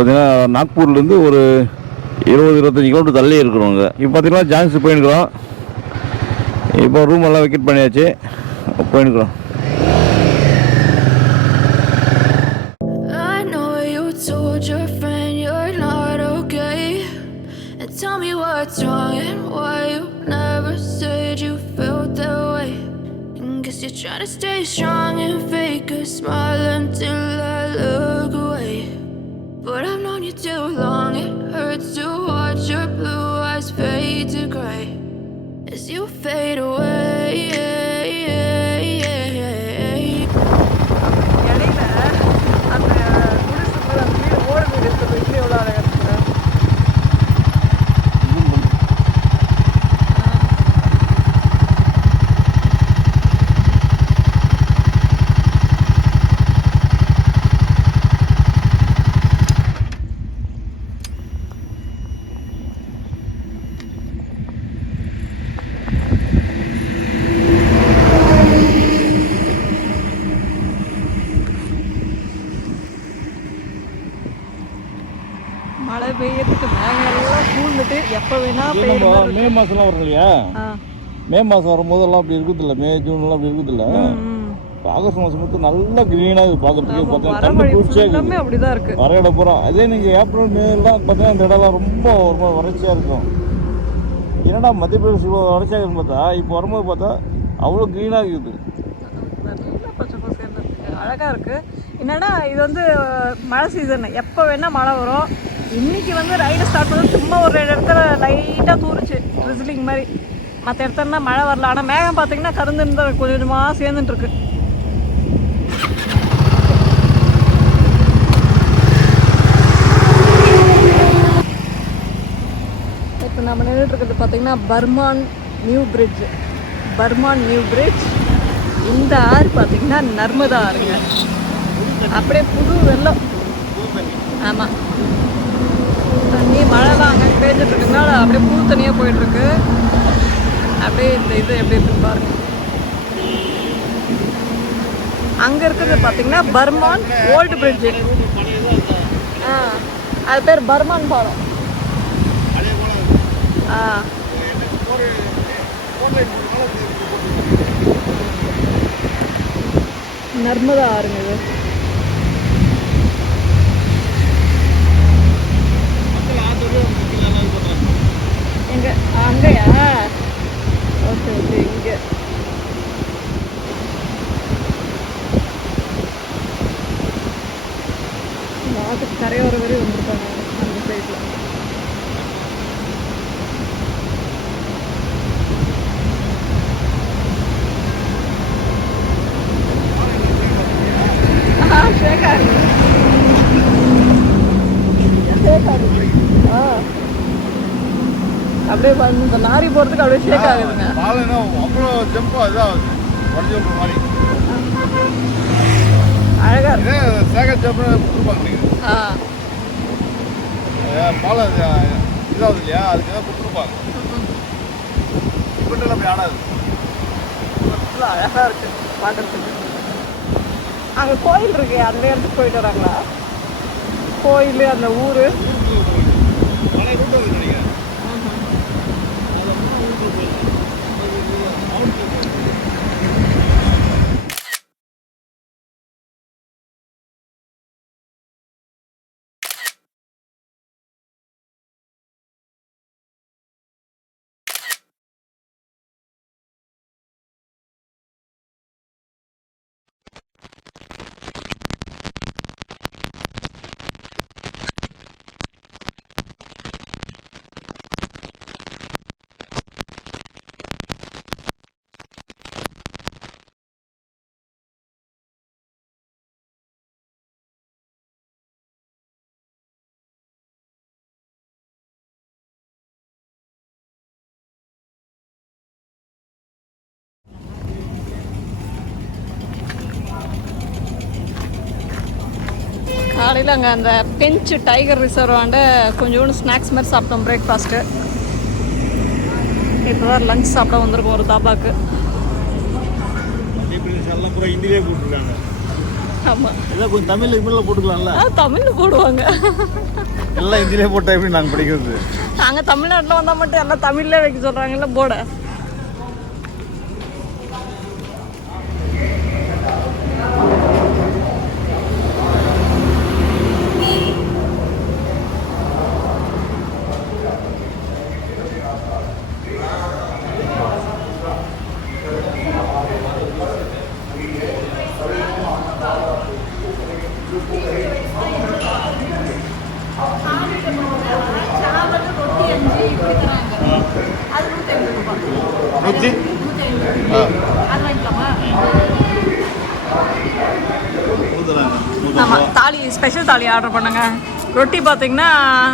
பார்த்தீங்கன்னா நாக்பூர்லேருந்து ஒரு 20-25 கிலோமீட்டர் தள்ளி இருக்கிறோங்க. இப்போ பார்த்தீங்கன்னா ஜான்சி போயின்னுக்குறோம். இப்போ ரூம் எல்லாம் வெக்கேட் பண்ணியாச்சு, போயின்னுக்குறோம். Tell me what's wrong and why you never said you felt that way. Guess you're trying to stay strong and fake a smile until I look away. But I've known you too long, it hurts to watch your blue eyes fade to grey as you fade away. மழை பெய்யறதுக்கு மேகெல்லாம் சூழ்ந்துட்டு எப்போ வேணா பெய்யணும். மே மாதம்லாம் வரும் இல்லையா, மே மாதம் வரும்போது எல்லாம் அப்படி இருக்குது இல்லை, மே ஜூன்லாம் அப்படி இருக்குது இல்லை. ஆகஸ்ட் மாதம் மட்டும் நல்லா க்ரீனாக இருக்குது பார்க்குறதுக்கு. பார்த்தீங்கன்னா தண்ணி குளிர்ச்சியாக இருக்குது, அப்படிதான் இருக்குது வர இடம் பூரா. அதே நீங்கள் ஏப்ரல் மேலாம் பார்த்தீங்கன்னா இந்த இடம்லாம் ரொம்ப ஒரு வறட்சியாக இருக்கும். என்னடா மத்திய பிரதேஷ் இவ்வளோ வறட்சியாக இருக்குன்னு பார்த்தா இப்போ வரும்போது பார்த்தா அவ்வளோ க்ரீனாக இருக்குது, நல்லா பச்சை பசங்க அழகாக இருக்குது. என்னன்னா இது வந்து மழை சீசன், எப்போ வேணால் மழை வரும். இன்னைக்கு வந்து ரைடு ஸ்டார்ட் பண்ணது சும்மா ஒரு இடத்துல லைட்டாக தூரிச்சு ட்ரிஸ்லிங் மாதிரி. மற்ற இடத்துலனா மழை வரல. ஆனால் மேகம் பார்த்தீங்கன்னா கருந்துன்னு தான் கொஞ்சம் கொஞ்சமாக சேர்ந்துட்டு இருக்கு. இப்போ நம்ம நின்றுட்டு இருக்கிறது பார்த்தீங்கன்னா பர்மான் நியூ பிரிட்ஜ். பர்மான் நியூ பிரிட்ஜ். இந்த ஆறு பார்த்தீங்கன்னா நர்மதா ஆறுங்க. அப்படியே புது வெள்ளம். ஆமாம், தண்ணி மழை தான் அங்கே பேஞ்சிட்டு இருக்கிறதுனால அப்படியே புது தண்ணியாக போயிட்டுருக்கு. அப்படியே இந்த இது எப்படி இருக்குன்னு பாருங்க. அங்கே இருக்கிறது பார்த்தீங்கன்னா பர்மான் ஓல்டு பிரிட்ஜு. அது பேர் பர்மான் பாலம். நர்மதா ஆறுங்க இது. எங்க அங்கயா? Okay okay. இங்கே நாட்டுக்கு கரையோர வரை வந்துருக்காங்க அந்த சைடில். அப்படியே இந்த லாரி போகிறதுக்கு அப்படியே ஷேக் ஆகுதுங்க. அவ்வளோ ஜம்பாக இதாக உடஞ்சி மாதிரி அழகாக இருக்கு. சேகர் ஜம்ப் கொடுத்துருப்பாங்க. பாலம் இதாகுது இல்லையா, அதுக்கு தான் கொடுத்துருப்பாங்க. இப்போட்டெல்லாம் அப்படி ஆடாது. அழகாக இருக்குது பார்க்குறதுக்கு. அங்கே கோயில் இருக்கு, அந்த இடத்துக்கு போயிட்டு வராங்களா? கோயில் அந்த ஊர் காலையில் அங்கே அந்த பெஞ்ச் டைகர் ரிசர்வாண்ட கொஞ்சோண்டு ஸ்நாக்ஸ் மாதிரி சாப்பிட்டோம் பிரேக்ஃபாஸ்ட்டு. இப்போ தான் லஞ்ச் சாப்பிட வந்திருக்கோம் ஒரு தாபாக்கு. ஆமாம், ஏதாவது கொஞ்சம் தமிழ் இமெயிலில் போட்டுக்கலாம்ல. தமிழில் போடுவாங்க. எல்லாம் ஹிந்திலே போட்டால் எப்படி நாங்கள் படிக்கிறது? நாங்கள் தமிழ்நாட்டில் வந்தால் மட்டும் எல்லாம் தமிழ்லேயே வைக்க சொல்கிறாங்கல்ல போர்டை. நூற்றி ஆமாம், தாலி ஸ்பெஷல் தாலி ஆர்டர் பண்ணுங்க. ரொட்டி பார்த்தீங்கன்னா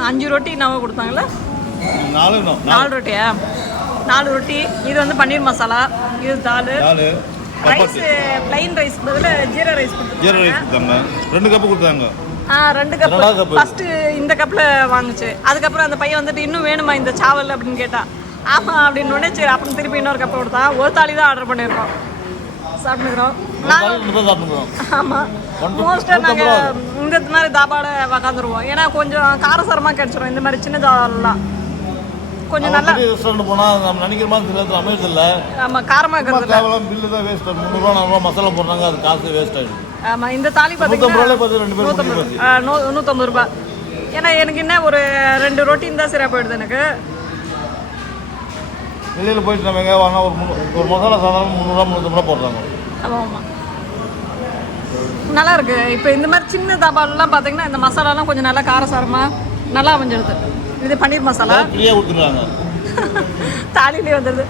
5 ரொட்டி என்னவோ கொடுத்தாங்களே, 4 ரொட்டியா, 4 ரொட்டி. இது வந்து பன்னீர் மசாலா, இது தால். ரைஸ் பிளைன் ரைஸ் பதில் ஜீரா ரைஸ் கொடுத்தாங்க. 2 கப்பு கொடுத்தாங்க. 2 கப். ஃபஸ்ட்டு இந்த கப்பில் வாங்குச்சு. அதுக்கப்புறம் அந்த பையன் வந்துட்டு இன்னும் வேணுமா இந்த சாவல் அப்படின்னு கேட்டா. ஆமாம் அப்படின்னு உடனே சரி அப்புறம் திருப்பி இன்னொரு கப்பை கொடுத்தான். ஒரு தாலி தான் ஆர்டர் பண்ணியிருக்கோம், சாப்பிட்டுக்கிறோம். ஆமாம், மோஸ்ட்டாக நாங்கள் இந்த மாதிரி தாபாவில் உக்காந்துருவோம். ஏன்னா கொஞ்சம் காரசாரமாக கிடச்சிரும். இந்த மாதிரி சின்ன தாவெல்லாம் கொஞ்சம் நல்லா ரெஸ்டாரண்ட் போனால் நம்ம நினைக்கிற மாதிரி அமையறது இல்லை. ஆமாம், காரமாக இருக்கிறது தேவையில்லாம் பில்லு தான் வேஸ்ட். 300 400 மசாலா போடுறாங்க, அது காசு வேஸ்ட் ஆகிடும். ஆமாம், இந்த தாலி பார்த்தீங்கன்னா 150 ரூபாய். ஏன்னா எனக்கு என்ன ஒரு 2 ரொட்டின்னு தான் சரியாக போயிடுது எனக்கு. வெளியில் போயிட்டு நம்ம எங்கே வாங்க ஒரு மசாலா சாதாரண 300 350 போடுறாங்க. ஆமாம் ஆமாம், நல்லா இருக்கு. இப்போ இந்த மாதிரி சின்ன தாபாலெலாம் பார்த்தீங்கன்னா இந்த மசாலாலாம் கொஞ்சம் நல்லா காரசாரமாக நல்லா அமைஞ்சிடுது. இது பன்னீர் மசாலா ஃப்ரீயாக கொடுத்துருவாங்க, தாலிலே வந்துடுது.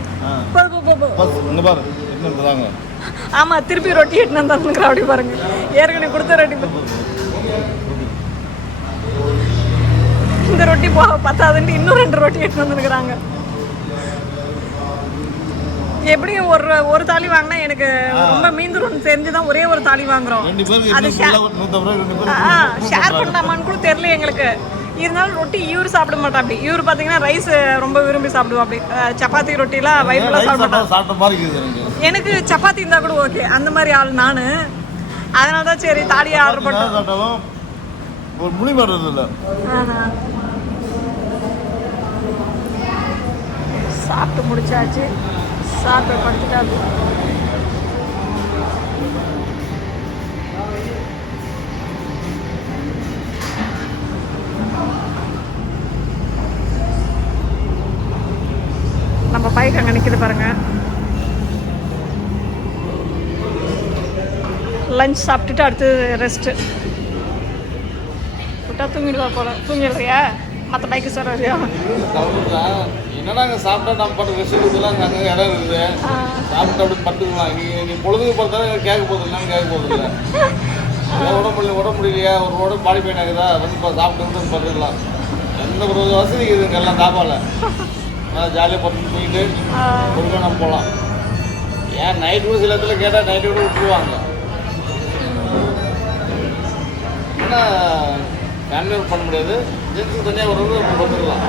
இங்கே பாரு என்ன தராங்க. ஆமாம், திருப்பி ரொட்டி எட்டுன்னு வந்துருக்குற அப்படி பாருங்க. ஏற்கனவே கொடுத்த ரொட்டி இந்த ரொட்டி பத்தாதுன்ட்டு இன்னும் 2 ரொட்டி எட்டுன்னு வந்துருக்குறாங்க. எப்படியும் ஒரு தாலி வாங்கினா எனக்கு ரொம்ப மீந்துரும் தெரிஞ்சு தான் ஒரே ஒரு தாலி வாங்குறோம். அது ஷேர் பண்ணலாமான்னு கூட தெரியல எங்களுக்கு. இருந்தாலும் ரொட்டி இவரு சாப்பிட மாட்டா. அப்படி இவரு பார்த்தீங்கன்னா ரைஸ் ரொம்ப விரும்பி சாப்பிடுவோம். அப்படி சப்பாத்தி ரொட்டிலாம் வயிற்றுலாம் சாப்பிட மாட்டேன். எனக்கு சப்பாத்தி இருந்தால் கூட ஓகே, அந்த மாதிரி ஆள் நான். அதனால தான் சரி தாலியை ஆர்டர் பண்ணோம். ஒரு முனி மாடுறது இல்லை. சாப்பிட்டு முடிச்சாச்சு, சாப்பிட்டு படுத்துட்டாரு. நம்ம பைக் அங்கே நிற்கிது பாருங்க. லஞ்ச் சாப்பிட்டுட்டு அடுத்து ரெஸ்ட்டு. விட்டா தூங்கிடுவா போல. தூங்கிடுறியா? மற்ற பைக்கு சார் வரையா? என்னடா அங்கே சாப்பிட்டா நம்ம பாட்டு ரெஸ்ட் எடுத்துலாம் அங்கே இடம் இருக்குது, சாப்பிட்டு அப்படி படுத்துக்கலாம். நீ பொழுதுக்கு பார்த்தாலும் கேட்க போகுது இல்லைன்னு கேட்க போகுது இல்லை. உடம்பு முடியலையா, ஒரு உடம்பு பாடி பெயின் ஆகுதா, வந்து இப்போ சாப்பிட்டு வந்து படுத்துக்கலாம். எந்த ஒரு வசதி இருக்குதுங்க எல்லாம் தாப்பாவில். ஜாலியாக படுத்து தூங்கிட்டு பொருளாக நம்ம போகலாம். ஏன் நைட்டு கூட சில இடத்துல கேட்டால் நைட்டு கூட விட்டுருவாங்க. ஏன்னா ஃபேமிலி பண்ண முடியாது, ஜென்ஸுக்கு தனியாக வரது நம்ம வந்துடலாம்.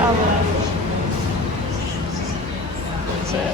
சரி,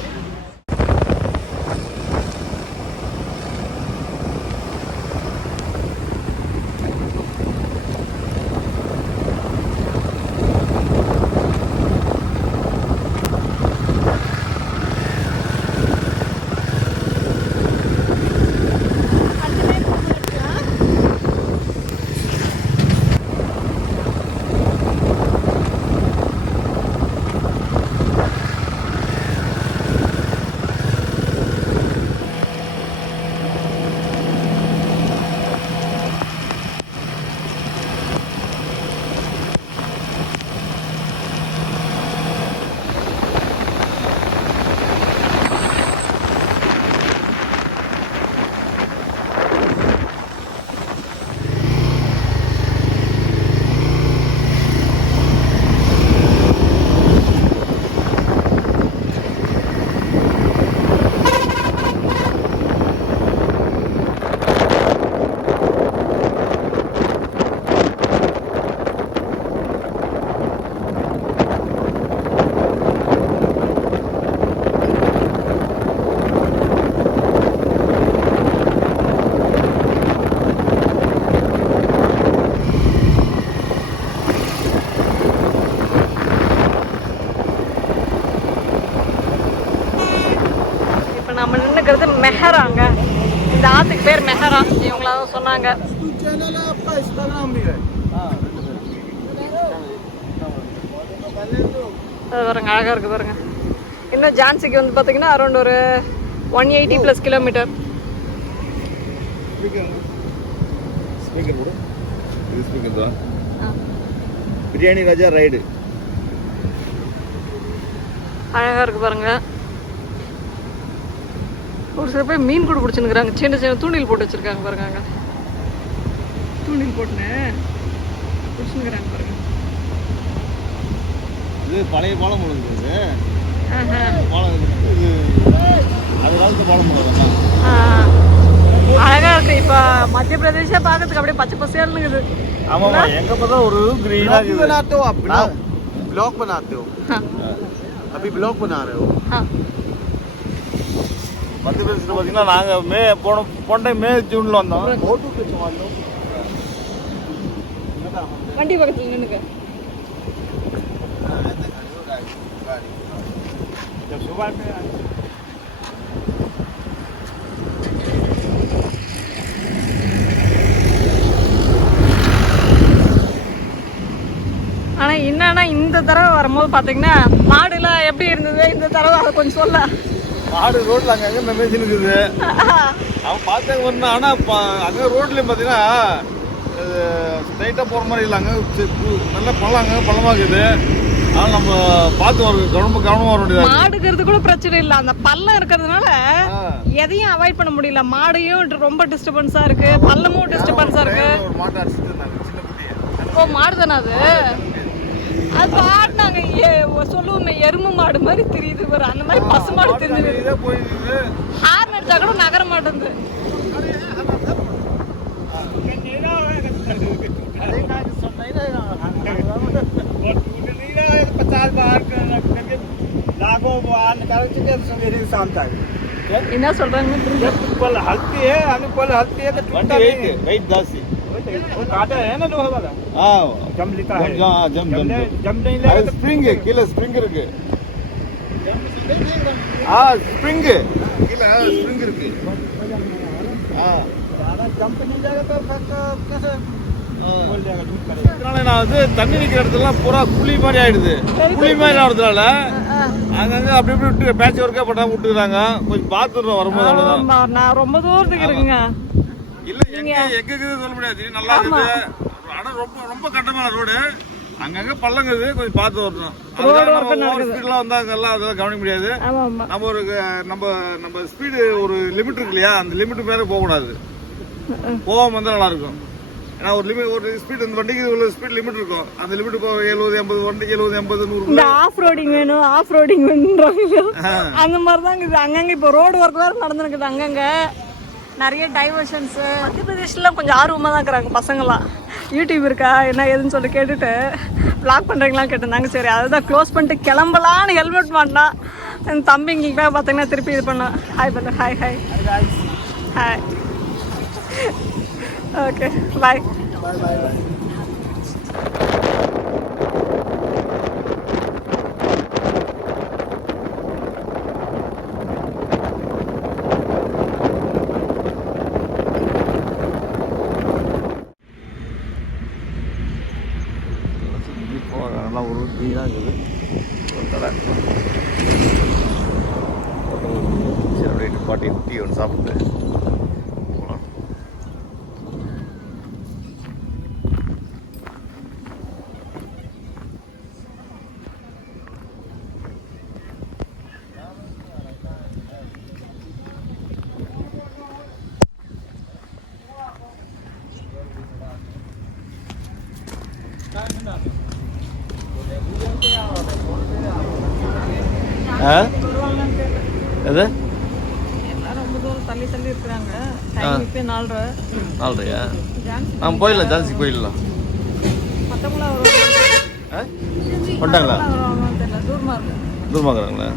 மெஹராங்க. இந்த ஆத்துக்கு பேர் மெஹரா. இவங்களாம் சொன்னாங்க. அது பாருங்க, அழகா இருக்கு பாருங்க. இன்னும் ஜான்சிக்கு வந்து பார்த்தீங்கன்னா அரௌண்ட் ஒரு 180+ கிலோமீட்டர். பிரியாணி ராஜா ரைடு அழகா இருக்கு பாருங்க. ஒரு சில பேர் மீன் கூட பிடிச்சிருக்கிறாங்க. சின்ன சின்ன தூண்டில் போட்டு வச்சிருக்காங்க பாருங்க. அங்கே தூண்டில் போட்டுன்னு பிடிச்சிருக்கிறாங்க பாருங்க. இது பழைய பாலம் முடிஞ்சது. பாலம் இது அது காலத்து பாலம் முடியாது. அழகா இருக்கு. இப்போ மத்திய பிரதேச பார்க்கறதுக்கு அப்படியே பச்சை பசேல்னு இருக்குது. ஆமாமா, எங்க பார்த்தா ஒரு ग्रीना बनाते हो आप ब्लॉग बनाते हो अभी ब्लॉग बना रहे हो மத்திய பிரதேசத்தில் பார்த்தீங்கன்னா நாங்கள் போன டைம் மே ஜூனில் வந்தோம். வண்டி பக்கத்தில் நின்னுங்க. ஆனால் என்னன்னா இந்த தடவை வரும்போது பார்த்தீங்கன்னா மாடுலாம் எப்படி இருந்தது இந்த தடவை அதை கொஞ்சம் சொல்ல. மாடு ரோட்டில் அங்கங்கே மெமேஜ் இருக்குது. அவன் பார்த்தாங்க வரணும். ஆனால் அங்கே ரோட்லேயும் பார்த்தீங்கன்னா ஸ்ட்ரைட்டாக போகிற மாதிரி இல்லை. அங்கே நல்ல பள்ளம் அங்கே பள்ளமாக்குது. அதனால் நம்ம பார்த்து ஒரு கவனமாக வர வேண்டியது. மாடுக்கிறது கூட பிரச்சனை இல்லை. அந்த பள்ளம் இருக்கிறதுனால எதையும் அவாய்ட் பண்ண முடியல. மாடையும் ரொம்ப டிஸ்டர்பன்ஸாக இருக்கு, பள்ளமும் டிஸ்டர்பன்ஸாக இருக்கு. ஒரு மாட்டை அடிச்சுட்டு இருந்தாங்க, சின்ன குட்டியை. ஓ, மாடு தானே அது? அது பாடினாங்க சொல்லுவோமே எருமை மாடு மாதிரி தெரியுது பாரு. அந்த மாதிரி பசு மாடு தெரியுது. ஹார்ன் அடிச்சா கூட நகர மாட்டேங்குது. என்ன சொல்றாங்க? काटा है ना लोहा वाला जम लिखा है जम नहीं लगा तो स्प्रिंग கீழ ஸ்ப்ரிங் இருக்கு. ஸ்ப்ரிங் கீழ ஸ்ப்ரிங் இருக்கு. जंप नहीं जाएगा तो कैसे बोल जाएगा झूठ करेगा. இதனால நான் வந்து தண்ணி நிக்கிற இடத்துலாம் பூரா குழி மாதிரி ஆயிடுது. குழி மாதிரி ஆகிறதுனால அங்கங்க அப்படி இப்படி விட்டு பேட்ச் ஒர்க்கா பண்ணாம விட்டுறாங்க. கொஞ்சம் பாத்துறோம் வரும்போது. அவ்வளவுதான். நான் ரொம்ப தூரத்துக்கு இருக்குங்க. இல்ல எங்க இருக்குது சொல்ல முடியாது. நல்லா இருக்குது. ஆனா ரொம்ப கட்டமான ரோடு. அங்கங்க பள்ளங்குது. கொஞ்சம் பார்த்து வரணும். ஸ்பீட்லாம் வந்தாங்கல்ல அதெல்லாம் கவனிக்க முடியாது. நம்ம ஒரு நம்ம ஸ்பீடு ஒரு லிமிட் இருக்கு இல்லையா, அந்த லிமிட் மேல போக கூடாது. போகாம வந்தா நல்லா இருக்கும். ஏன்னா ஒரு ஸ்பீட் இந்த வண்டிக்கு ஒரு ஸ்பீட் லிமிட் இருக்கும். அந்த லிமிட் 70 80 வண்டிக்கு 70 80 100. இந்த ஆஃப் ரோடிங் வேணும்ன்றாங்க. அந்த மாதிரி தான் இருக்குது. அங்கங்க இப்போ ரோடு ஒர்க் வேற நடந்துருக்குது. அங்கங்க நிறைய டைவர்ஷன்ஸு. மத்திய பிரதேஷ்லாம் கொஞ்சம் ஆர்வமாக தான் இருக்கிறாங்க பசங்களாம். யூடியூப் இருக்கா என்ன ஏதுன்னு சொல்லி கேட்டுட்டு வ்ளாக் பண்ணுறீங்களாம் கேட்டிருந்தாங்க. சரி அதுதான் க்ளோஸ் பண்ணிட்டு கிளம்பலான்னு ஹெல்மெட் மாட்டினா என் தம்பிங்களுக்கு பார்த்தீங்கன்னா திருப்பி இது பண்ணேன். ஹாய் பண்ண hi hi hi. Okay bye. நல்லா ஒரு டீயாக இருக்குது. ஒரு கடை சரி அப்படியே பாட்டி டீ ஒன்று சாப்பிட்டு போகலாம். எது எல்லாரும் ரொம்ப தூரம் தள்ளி இருக்கிறாங்க. இப்போ 4:30. நம்ம போயிடலாம். ஜான்சிக்கு போயிடலாம். மற்றவங்களாம் வந்துட்டாங்களா? தெரியல, தூரமாக இருக்கும். தூரமாக்குறாங்களா?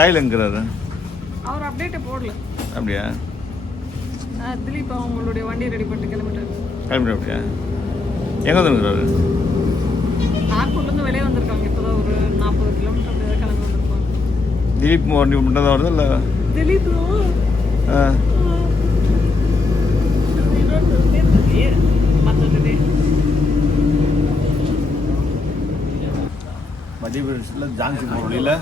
கையில் எங்கிறாரு அவர் அப்டேட்டை போடல. அப்படியா? திலீப் அவங்களுடைய வண்டி ரெடி பண்ணிட்டு கிளம்பிட்டாரு. அப்படியா? எங்கே வந்துருக்குறாரு? நாக்பூர்லேருந்து வெளியே வந்திருக்காங்க. இப்போதான் ஒரு 40 கிலோமீட்டர் அப்படியே கிளம்பி வந்திருப்பாங்க. திலீப் வண்டி மட்டும் தான் வருது இல்லை? திலீப் மத்திய பிரதேசத்தில் ஜான்சி போகிற வழியில்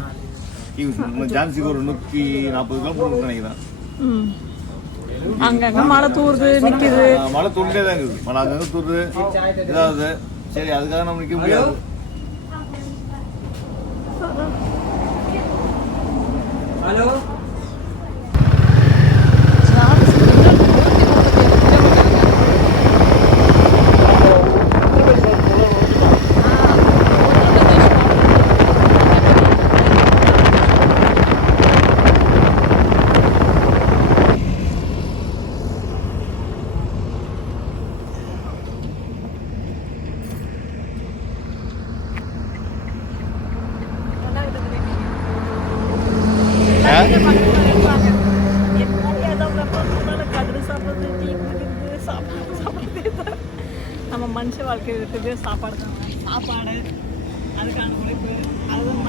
ஜான்சிக்கு ஒரு 140 கிலோமீட்டர் நினைக்கிறேன். அங்கங்க மழை தூருது நிக்குது. மழை தூண்டே தான் இருக்குது. மழை அங்கங்கே தூருது இதாவது. சரி, அதுக்காக நம்ம நிற்க முடியாது. ஹலோ நம்ம மனுஷ வாழ்க்கை இருக்கிறதே சாப்பாடு தான். சாப்பாடு அதுக்கான உழைப்பு அதுதான்.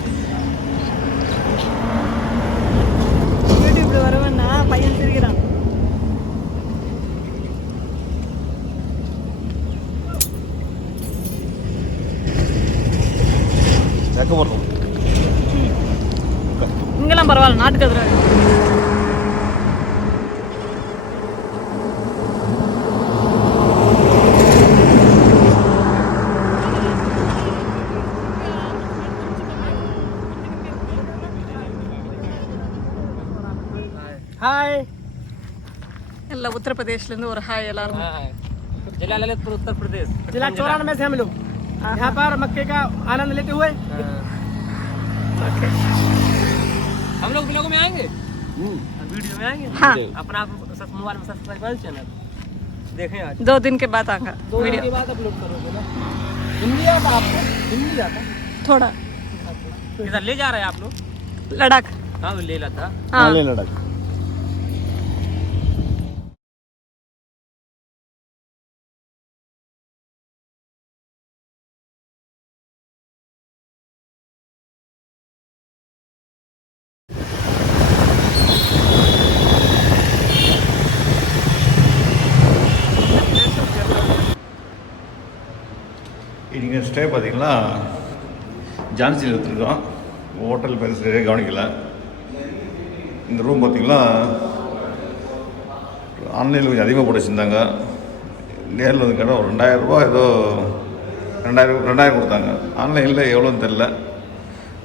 யூடியூப்ல வரவேன்னா பையன் சிரிக்கிறான். இங்கெல்லாம் பரவாயில்ல, நாட்டுக்கு எதிராக. हाय எல்லாம் உத்தரப்பிரதேஷ்ல இருந்து ஒரு ஹாய் எல்லாரும். जिला ललितपुर उत्तर प्रदेश, जिला 94 से हम लोग यहाँ पर मक्के का आनंद लेते हुए हम लोग ब्लॉग में आएंगे, वीडियो में आएंगे। हाँ। अपना मोबाइल में सब्सक्राइब कर चैनल देखें आज 2 दिन के बाद आऊंगा 2 दिन वीडियो के बाद अपलोड करोगे ना। हिंदी आता आपको? हिंदी आता? थोड़ा। इधर ले जा रहे हैं आप लोग? लद्दाख। हाँ ले लता। हाँ லடாக். இங்கே ஸ்டே பார்த்தீங்கன்னா ஜான்சியில் எடுத்துருக்கோம். ஹோட்டல் பேர் சரியாக கவனிக்கல. இந்த ரூம் பார்த்தீங்கன்னா ஆன்லைனில் கொஞ்சம் அதிகமாக போட்டு வச்சுருந்தாங்க. நேரில் வந்து கேட்டால் ஒரு 2000 ரூபா ஏதோ 2000 கொடுத்தாங்க. ஆன்லைனில் எவ்வளோன்னு தெரில.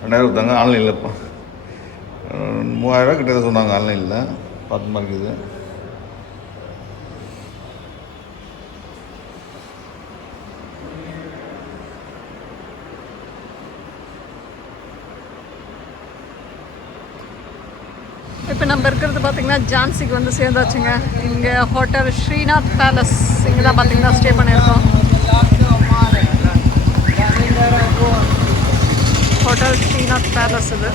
2000 கொடுத்தாங்க. ஆன்லைனில் இப்போ 3000 கிட்ட ஏதோ சொன்னாங்க. ஆன்லைனில் பார்த்து மாதிரி இருக்குது. இப்போ நம்ம இருக்கிறது பார்த்தீங்கன்னா ஜான்சிக்கு வந்து சேர்ந்தாச்சுங்க. இங்கே ஹோட்டல் ஸ்ரீநாத் பேலஸ் இங்கே தான் பார்த்தீங்கன்னா ஸ்டே பண்ணியிருக்கோம். ஹோட்டல் ஸ்ரீநாத் பேலஸ் இது.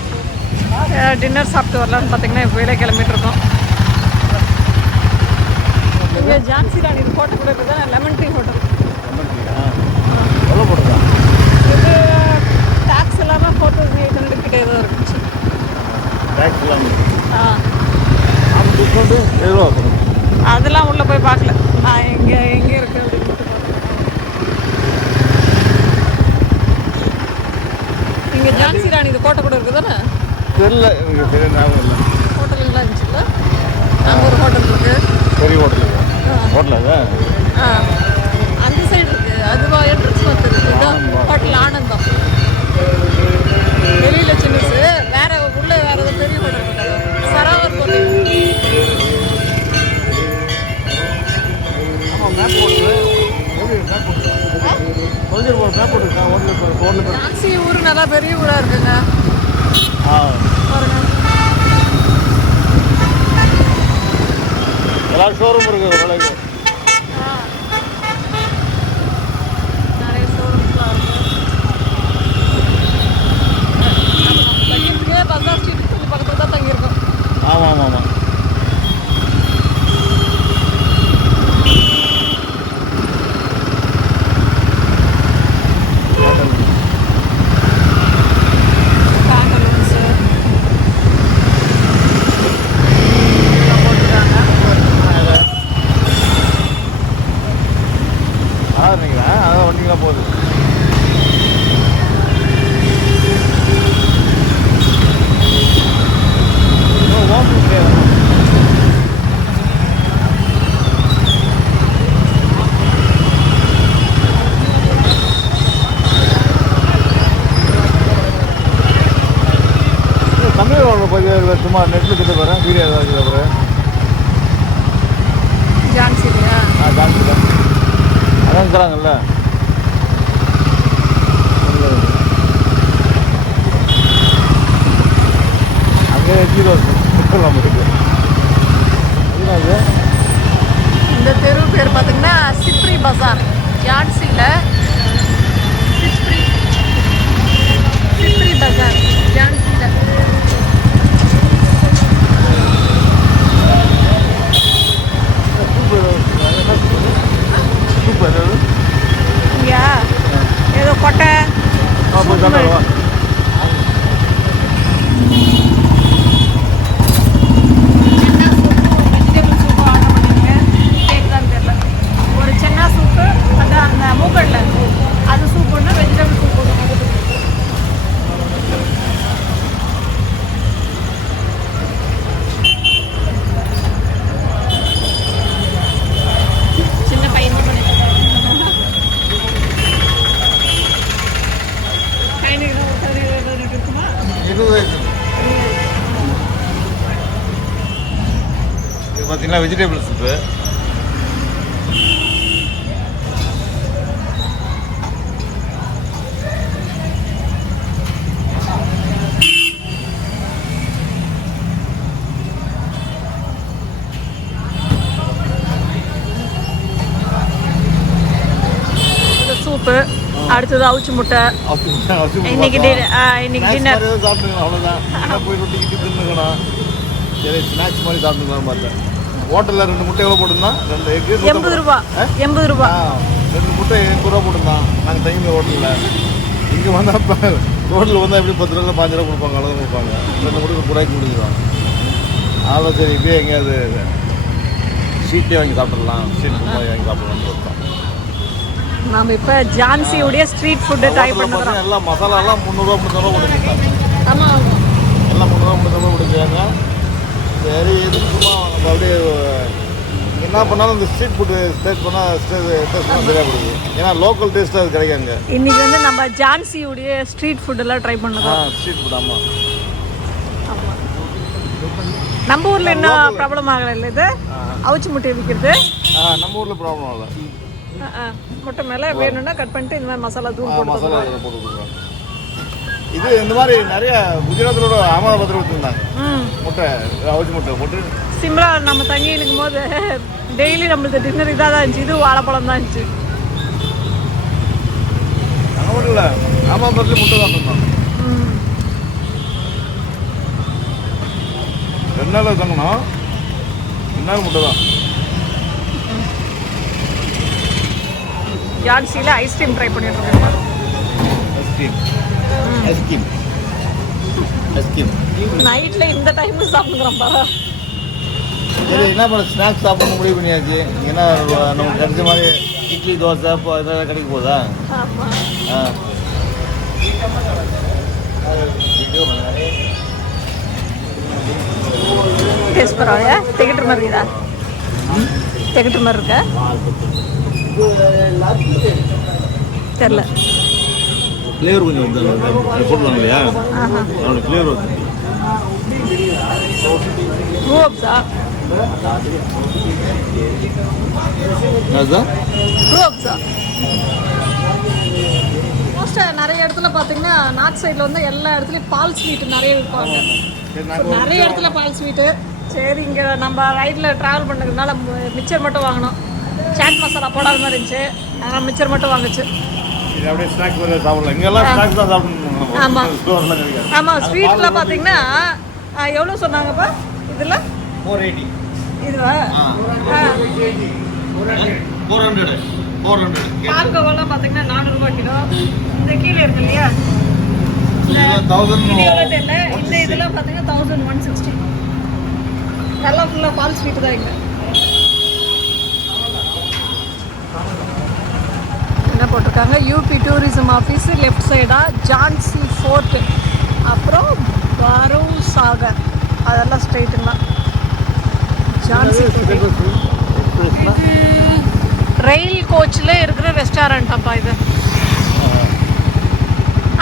டின்னர் சாப்பிட்டு வரலான்னு பார்த்தீங்கன்னா இப்போ வேலை கிளம்பிட்டு இருக்கோம். இங்கே ஜான்சி ராணி இது ஹோட்டல் கூட இருக்குது. Lemon tree hotel. எவ்வளோ போட்டுருக்கா? இது டேக்ஸ் இல்லாமல் 4800 கிட்டே ஏதோ இருந்துச்சு. டேக்ஸ் இல்லாமல் ஆ எவ்வளோ? அதெல்லாம் உள்ளே போய் பார்க்கல. நான் எங்கே இருக்கு அப்படின்னு இங்கே ஜான்சி ராணி இது கோட்டை கூட இருக்குது தானே? தெரியல, எனக்கு சரியா ஞாபகம் இல்லை. ஹோட்டல்லாம் இருந்துச்சுல்ல. அங்கே ஒரு ஹோட்டல் இருக்கு. பெரிய ஹோட்டல் ஹோட்டல் அது அந்த சைடு இருக்கு. அதுவா என்ட்ரன்ஸ் வந்துருக்கு. இதுதான் ஹோட்டல் ஆனந்தம். வெளியில் சின்னது வேற உள்ள வேற ஏதோ பெரிய ஹோட்டல் இருக்கு. சராவர் ஹோட்டல். ஜான்சி ஊர் நல்லா பெரிய ஊராக இருக்குங்க. பாருங்க, எல்லா ஷோரூம் இருக்குது. ஓரளவுக்கு நிறைய ஷோரூம்ஸ்லாம் இருக்கு. தங்கியிருக்கே பஜார் ஸ்ட்ரீட் கொஞ்சம் பக்கத்தில் தான் தங்கியிருக்கோம். ஆமாம் ஆமாம் ஆமாம். ஹோட்டல் கிட்ட போகிறேன் வீடியோ ஏதாவது போகிறேன் ஜான்சிலையா? ஜான்சி தான் அதான் இருக்கிறாங்கல்ல. அங்கே ஜீரோ முட்டலாம் இருக்கு. அது இந்த தெரு பேர் பார்த்தீங்கன்னா சிப்ரி பஜார். ஜான்சியில் சிப்ரி பஜார் ஜான்சியில். சூப்பர். இங்கேயா ஏதோ கொட்டை வெஜிடபிள் சூப்பு ஆர்டர் பண்ணிங்க. கேட்குதான்னு தெரியல. ஒரு சென்னா சூப்பு, அதான் அந்த மூக்கடல அது சூப் ஒன்று, வெஜிடபிள் சூப் ஒன்று. சின்ன பையன் இருக்குமா? 20 இது பார்த்தீங்கன்னா வெஜிடபிள் சூப்பு. சூப்பு, அடுத்தது அவிச்சு முட்டை. இன்னைக்கு டின்னர் சாப்பிட்டுக்கலாம், அவ்வளோதான். என்ன போய் ரொட்டிக்கிட்டு தின்னுக்கணும். சரி ஸ்நாக்ஸ் மாதிரி சாப்பிட்டுக்கலாம் பார்த்தேன். ஹோட்டலில் 2 முட்டை எவ்வளோ போட்டுருந்தான்? 2 எக்கு 80 ரூபா. 80 ரூபா. 2 முட்டை 80 ரூபா போட்டுருந்தான். நாங்கள் தங்கி ஹோட்டலில் இங்கே வந்தால் இப்போ ரோட்டில் வந்தால் எப்படி 10 ரூபா 5 ரூபா கொடுப்பாங்க, அளவு கொடுப்பாங்க. 2 முட்டை 30 ரூபாய்க்கு முடிஞ்சிடும். அதில் சரி இப்படியே எங்கேயாவது ஷீட்டே வாங்கி சாப்பிட்றலாம், ஷீட் வாங்கி சாப்பிட்லான்னு சொல்லிட்டோம். நாம இப்போ ஜான்சியுடைய ஸ்ட்ரீட் ஃபுட்டு ட்ரை பண்ணுறோம். எல்லாம் மசாலாலாம் 300 ரூபா 300 ரூபா கொடுத்துருக்காங்க. ஆமாம், எல்லாம் 300 ரூபா 300 ரூபா கொடுக்குறாங்க. சரி எதுக்கு சும்மா நம்ம அப்படியே என்ன பண்ணாலும் இந்த ஸ்ட்ரீட் ஃபுட்டு டேஸ்ட் பண்ணால் டேஸ்ட் பண்ணால் சரியாக கொடுக்குது. ஏன்னா லோக்கல் டேஸ்ட்டாக அது கிடைக்காங்க. இன்னைக்கு வந்து நம்ம ஜான்சியுடைய ஸ்ட்ரீட் ஃபுட்டெல்லாம் ட்ரை பண்ணுறோம். ஸ்ட்ரீட் ஃபுட் ஆமாம். நம்ம ஊரில் என்ன ப்ராப்ளம் ஆகலை இல்லை இது அவிச்சு முட்டையை விற்கிறது. நம்ம ஊரில் ப்ராப்ளம் இல்லை. முட்டை மேலே வேணும்னா கட் பண்ணிட்டு இந்த மாதிரி மசாலா தூள் மசாலா போட்டு போட்டு கொடுக்குறோம். இது இந்த மாதிரி நிறைய குஜராத்தோட அகமதாபாத்தில் வச்சுருந்தாங்க முட்டை, அவிச்சு முட்டை போட்டு. சிம்லா நம்ம தங்கி இருக்கும் போது டெய்லி நம்மளுக்கு டின்னர் இதாக தான் இருந்துச்சு. இது வாழைப்பழம் தான் இருந்துச்சு. அங்கே மட்டும் இல்லை, அகமதாபாத்லேயும் முட்டை தான் தந்தோம். 2 நாள் தங்கணும், 2 நாள் முட்டை தான். ஜான்சியில் ஐஸ்கிரீம் ட்ரை பண்ணிட்டு இருக்கோம். ஐஸ்கிரீம் நைட்டில் இந்த டைமு சாப்பிடுறோம் பாரு. சரி என்ன பண்ண ஸ்நாக்ஸ் சாப்பிடணும் முடிவு பண்ணியாச்சு. ஏன்னா நமக்கு கிடைச்ச மாதிரி இட்லி தோசை இப்போ இதெல்லாம் கிடைக்க போதா? ஆமாம். டேஸ்ட் பரவாயில்ல. திகட்டுற மாதிரி இருக்கா? திகட்டுற மாதிரி இருக்கா தெரில. ஃப்ளேவர் கொஞ்சம் வந்து போட்டுருவாங்க இல்லையா, அவனுக்கு ஃப்ளேவர் வந்து ரூப்ஸா அதுதான் ரூப்ஸா. மோஸ்ட்டாக நிறைய இடத்துல பார்த்தீங்கன்னா நார்த் சைடில் வந்து எல்லா இடத்துலையும் பால் ஸ்வீட்டு நிறைய விற்பாங்க. நிறைய இடத்துல பால் ஸ்வீட்டு. சரி இங்கே நம்ம ரைடில் ட்ராவல் பண்ணுறதுனால மிச்சர் மட்டும் வாங்கினோம். சாட் மசாலா போடாத மாதிரி இருந்துச்சு, அதனால் மிச்சர் மட்டும் வாங்குச்சு. இது அப்படியே ஸ்நாக்ஸ் மாதிரி சாப்பிடலாம். இங்கெல்லாம் ஸ்நாக்ஸ் தான் சாப்பிடணும். ஆமாம் ஆமாம். ஸ்வீட்லாம் பார்த்தீங்கன்னா எவ்வளோ சொன்னாங்கப்பா இதில்? 480. இதுவா? 400. பால்கோவெல்லாம் பார்த்தீங்கன்னா 400 ரூபா கிலோ. இந்த கீழே இருக்கு இல்லையா, 1000 இது எவ்வளோ தெரியல. இந்த இதெல்லாம் பார்த்தீங்கன்னா 1160. நல்லா ஃபுல்லாக பால் ஸ்வீட்டு தான் இங்கே. என்ன போட்டிருக்காங்க, யூபி டூரிசம் ஆஃபீஸ் லெஃப்ட் சைடாக ஜான்சி ஃபோர்ட்டு, அப்புறம் பரூர் சாகர், அதெல்லாம் ஸ்ட்ரெயிட்டுங்களா. ஜான்சி ரயில் கோச்சில் இருக்கிற ரெஸ்டாரண்ட்டாப்பா இது.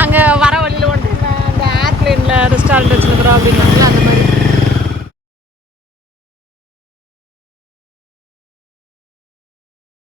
அங்கே வர வழியில் வந்துட்டு இந்த ஏர்பிளேனில் ரெஸ்டாரண்ட் வச்சுருக்குறோம் அப்படின்னாங்களா, அந்த மாதிரி.